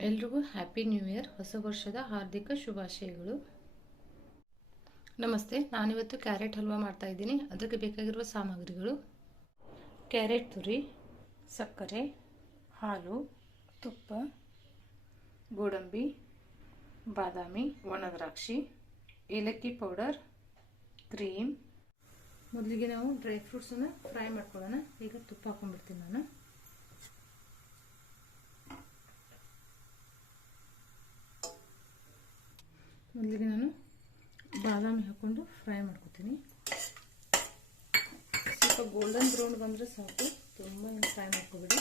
ಎಲ್ರಿಗೂ happy new year, ಹೊಸ ವರ್ಷದ ಹಾರ್ದಿಕ ಶುಭಾಶಯಗಳು. ನಮಸ್ತೆ, ನಾನಿವತ್ತು ಕ್ಯಾರೆಟ್ ಹಲ್ವಾ ಮಾಡ್ತಾ ಇದ್ದೀನಿ. ಅದಕ್ಕೆ ಬೇಕಾಗಿರುವ ಸಾಮಗ್ರಿಗಳು. ಕ್ಯಾರೆಟ್ ತುರಿ, ಸಕ್ಕರೆ, ಹಾಲು, ತುಪ್ಪ, ಗೋಡಂಬಿ, ಬಾದಾಮಿ ಒಣ ದ್ರಾಕ್ಷಿ, ಏಲಕ್ಕಿ ಪೌಡರ್, ಕ್ರೀಮ್. ಮೊದಲಿಗೆ ನಾವು ಡ್ರೈ ಫ್ರೂಟ್ಸನ್ನು ಫ್ರೈ ಮಾಡ್ಕೊಳ್ಳೋಣ. ಈಗ ತುಪ್ಪ ಹಾಕೊಂಡ್ಬಿಡ್ತೀನಿ ನಾನು. ಮೊದಲಿಗೆ ನಾನು ಬಾದಾಮಿ ಹಾಕ್ಕೊಂಡು ಫ್ರೈ ಮಾಡ್ಕೊತೀನಿ. ಸ್ವಲ್ಪ ಗೋಲ್ಡನ್ ಬ್ರೌನ್ ಬಂದರೆ ಸಾಕು. ತುಂಬ ಏನು ಫ್ರೈ ಮಾಡ್ಕೊಬೇಡಿ.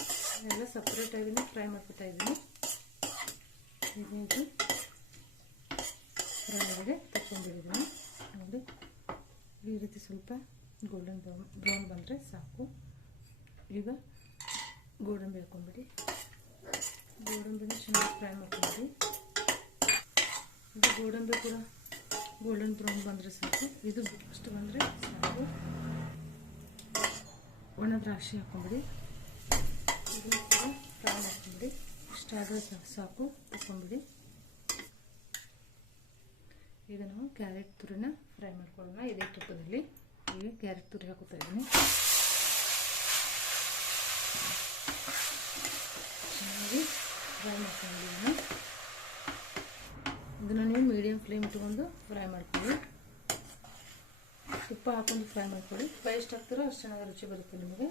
ಎಲ್ಲ ಸಪ್ರೇಟಾಗಿನೇ ಫ್ರೈ ಮಾಡ್ಕೊತಾ ಇದ್ದೀನಿ. ಇದು ಫ್ರೈ ಆಗಿದೆ. ತಗೊಂಡಿದ್ದೀನಿ ನೋಡಿ, ಈ ರೀತಿ ಸ್ವಲ್ಪ ಗೋಲ್ಡನ್ ಬ್ರೌನ್ ಬ್ರೌನ್ ಬಂದರೆ ಸಾಕು. ಈಗ ಗೋಡಂಬಿ ಹಾಕೊಂಡ್ಬಿಡಿ. ಗೋಡಂಬಿನ ಚೆನ್ನಾಗಿ ಫ್ರೈ ಮಾಡ್ಕೊಂಡ್ಬಿಡಿ ಇದು ಗೋಡಂಬಿ ಕೂಡ ಗೋಲ್ಡನ್ ಬ್ರೌನ್ ಬಂದರೆ ಸಾಕು. ಇದು ಅಷ್ಟು ಬಂದರೆ ಸಾಕು. ಒಣ ದ್ರಾಕ್ಷಿ ಹಾಕೊಂಬಿಡಿ. ಇದು ಕೂಡ ಫ್ರೈ ಮಾಡ್ಕೊಂಬಿಡಿ. ಇಷ್ಟಾದರೆ ಸಾಕು, ಹಾಕೊಂಬಿಡಿ. ಈಗ ನಾವು ಕ್ಯಾರೆಟ್ ತುರಿನ ಫ್ರೈ ಮಾಡ್ಕೊಳ್ಳೋಣ. ಇದೇ ತುಪ್ಪದಲ್ಲಿ. ಈಗ ಕ್ಯಾರೆಟ್ ತುರಿ ಹಾಕೋತಾ ಇದ್ದೀನಿ ಚೆನ್ನಾಗಿ ಫ್ರೈ ಮಾಡ್ಕೊಂಡಿದ್ದೀನಿ ಇದನ್ನು ನೀವು ಮೀಡಿಯಮ್ ಫ್ಲೇಮ್ ಇಟ್ಕೊಂಡು ಫ್ರೈ ಮಾಡ್ಕೊಳ್ಳಿ. ತುಪ್ಪ ಹಾಕೊಂಡು ಫ್ರೈ ಮಾಡ್ಕೊಳ್ಳಿ. ತುಪ್ಪ ಎಷ್ಟು ಹಾಕ್ತೀರೋ ಅಷ್ಟು ಚೆನ್ನಾಗಿ ರುಚಿ ಬರುತ್ತೆ ನಿಮಗೆ.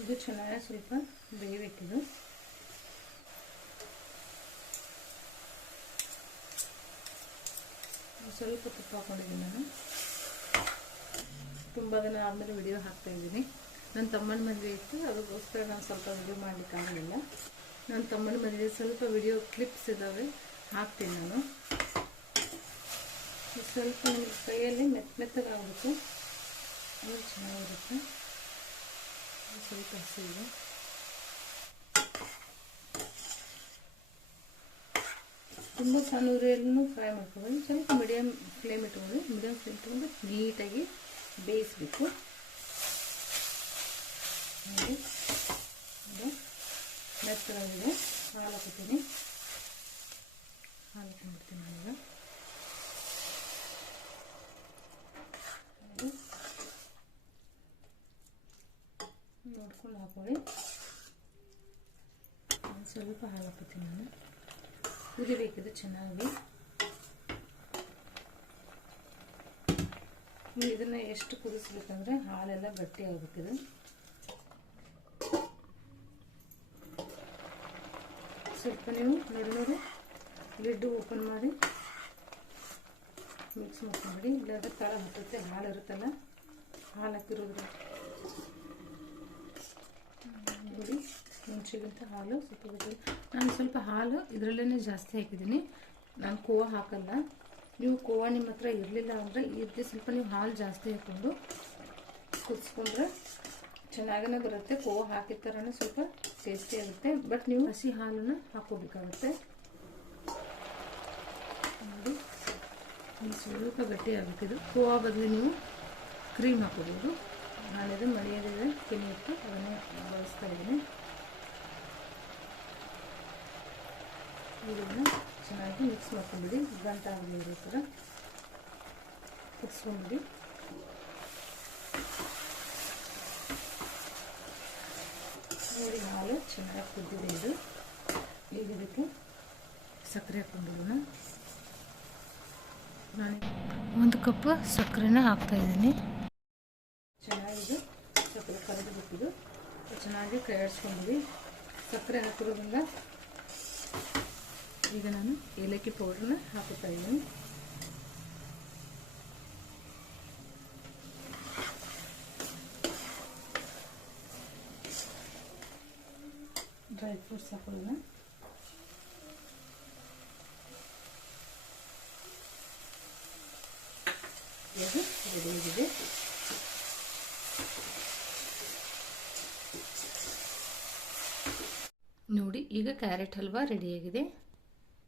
ಇದು ಚೆನ್ನಾಗಿ ಸ್ವಲ್ಪ ಬೇಯಬೇಕಿದು. ಸ್ವಲ್ಪ ತುಪ್ಪ ಹಾಕೊಂಡಿದ್ದೀನಿ ನಾನು. ತುಂಬ ದಿನ ಆದಮೇಲೆ ವಿಡಿಯೋ ಹಾಕ್ತಾ ಇದ್ದೀನಿ. ನನ್ನ ತಮ್ಮನ ಮದುವೆ ಇತ್ತು, ಅದಕ್ಕೋಸ್ಕರ ನಾನು ಸ್ವಲ್ಪ ವಿಡಿಯೋ ಮಾಡ್ಲಿಕ್ಕೆ ಆಗಲಿಲ್ಲ. ನನ್ನ ತಮ್ಮನ ಮದುವೆ ಸ್ವಲ್ಪ ವಿಡಿಯೋ ಕ್ಲಿಪ್ಸ್ ಇದ್ದಾವೆ ಹಾಕ್ತೀನಿ ನಾನು. ಸ್ವಲ್ಪ ಕೈಯಲ್ಲಿ ಮೆತ್ತ ಮೆತ್ತಗಾಗುತ್ತೆ ಅದು ಚೆನ್ನಾಗಿರುತ್ತೆ. ಸ್ವಲ್ಪ ಹಸಿ ಇದೆ. ತುಂಬ ಸಣ್ಣ ಉರಿಯಲ್ಲೂ ಫ್ರೈ ಮಾಡ್ಕೊಬೋದು ಸ್ವಲ್ಪ ಮೀಡಿಯಮ್ ಫ್ಲೇಮ್ ಇಟ್ಕೊಂಡು ಮೀಡಿಯಮ್ ಫ್ಲೇಮ್ ಇಟ್ಕೊಂಡು ನೀಟಾಗಿ ಬೇಯಿಸ್ಬೇಕು ನೋಡಿ ಇದು ಮೆತ್ತಗಾಗಿದೆ. ಹಾಲು ಹಾಕೋತೀನಿ ಹಾಲು ಹಾಕೊಂಡ್ಬಿಡ್ತೀನಿ ನಾನೀಗ. ನೋಡ್ಕೊಂಡು ಹಾಕೊಳ್ಳಿ ಸ್ವಲ್ಪ ಹಾಲು ನಾನು. ಕುದಿಬೇಕಿದೆ ಚೆನ್ನಾಗಿ. ಇದನ್ನ ಎಷ್ಟು ಕುದಿಸ್ಬೇಕಂದ್ರೆ ಹಾಲೆಲ್ಲ ಗಟ್ಟಿ ಆಗ್ಬೇಕಿದೆ ಸ್ವಲ್ಪ ನೀವು ಲಿಡ್ಡು ಲಿಡ್ ಓಪನ್ ಮಾಡಿ ಮಿಕ್ಸ್ ಮಾಡ್ಕೊಂಡ್ಬಿಡಿ ಇಲ್ಲಾಂದ್ರೆ ತಳ ಹತ್ತುತ್ತೆ, ಹಾಲು ಇರುತ್ತಲ್ಲ, ಹಾಲು ಹಾಕಿರೋದ್ರ ನೋಡಿ, ಮುಂಚೆಗಿಂತ ಹಾಲು ಸ್ವಲ್ಪ ನಾನು ಸ್ವಲ್ಪ ಹಾಲು ಇದರಲ್ಲೇ ಜಾಸ್ತಿ ಹಾಕಿದ್ದೀನಿ. ನಾನು ಕೋವ ಹಾಕಲ್ಲ. ನೀವು ಕೋವಾ ನಿಮ್ಮ ಹತ್ರ ಇರಲಿಲ್ಲ ಅಂದರೆ ಇದ್ದು ಸ್ವಲ್ಪ ನೀವು ಹಾಲು ಜಾಸ್ತಿ ಹಾಕ್ಕೊಂಡು ಕುದಿಸ್ಕೊಂಡ್ರೆ ಚೆನ್ನಾಗೇ ಬರುತ್ತೆ. ಕೋವಾ ಹಾಕಿದ ಥರನೇ ಸ್ವಲ್ಪ ಟೇಸ್ಟಿ ಆಗುತ್ತೆ. ಬಟ್ ನೀವು ಹಸಿ ಹಾಲನ್ನು ಹಾಕೋಬೇಕಾಗುತ್ತೆ ನೋಡಿ ಸ್ವಲ್ಪ ಗಟ್ಟಿ ಆಗುತ್ತಿದ್ದು ಕೋವಾ ಬದಲು ನೀವು ಕ್ರೀಮ್ ಹಾಕೋಬೋದು ನಾಳೆದು ಮಳೆಯದಿದೆ ಮಾಡ್ಕೊಂಬಿಡಿ ಗಂಟ ಆಗಲಿ ಇರೋ ಥರ. ಕುದಿಸ್ಕೊಂಬಿಡಿ ನೋಡಿ ಹಾಲು ಚೆನ್ನಾಗಿ ಕುದ್ದಿದೆ ಇದು. ಈಗ ಇದಕ್ಕೆ ಸಕ್ಕರೆ ಹಾಕ್ಕೊಂಡಿರೋಣ ನಾನು ಒಂದು ಕಪ್ ಸಕ್ಕರೆನ ಹಾಕ್ತಾ ಇದ್ದೀನಿ. ಚೆನ್ನಾಗಿದೆ. ಸಕ್ಕರೆ ಕರೆದು ಬಿಟ್ಟಿದ್ದು. ಚೆನ್ನಾಗಿ ಕೈಯಾಡಿಸ್ಕೊಂಡ್ವಿ ಸಕ್ಕರೆ ಹಾಕಿರೋದ್ರಿಂದ ಈಗ ನಾನು ಏಲಕ್ಕಿ ಪೌಡ್ರನ್ನ ಹಾಕುತ್ತಾ ಇದ್ದೀನಿ. ಡ್ರೈ ಫ್ರೂಟ್ಸ್ ಹಾಕೋಣ ರೆಡಿಯಾಗಿದೆ ನೋಡಿ, ಈಗ ಕ್ಯಾರೆಟ್ ಹಲ್ವಾ ರೆಡಿಯಾಗಿದೆ